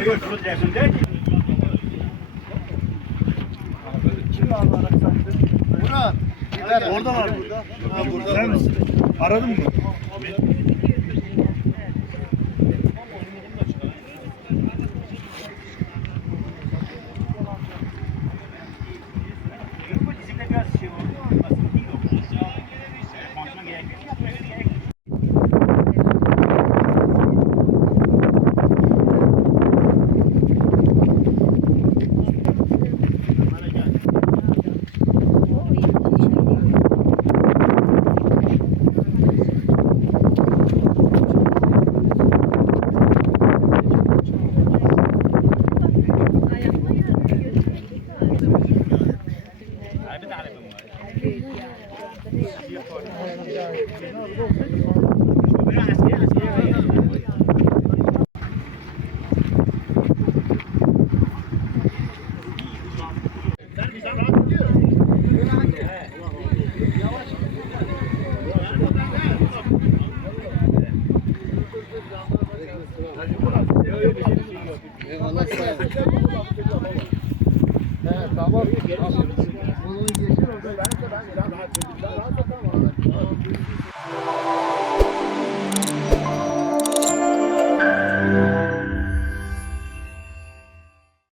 Kim abi araç sattı? Murat. Orada var burada. Ha, burada. Sen misin? Aradın mı? Eyvallah sağ ol. Tamam.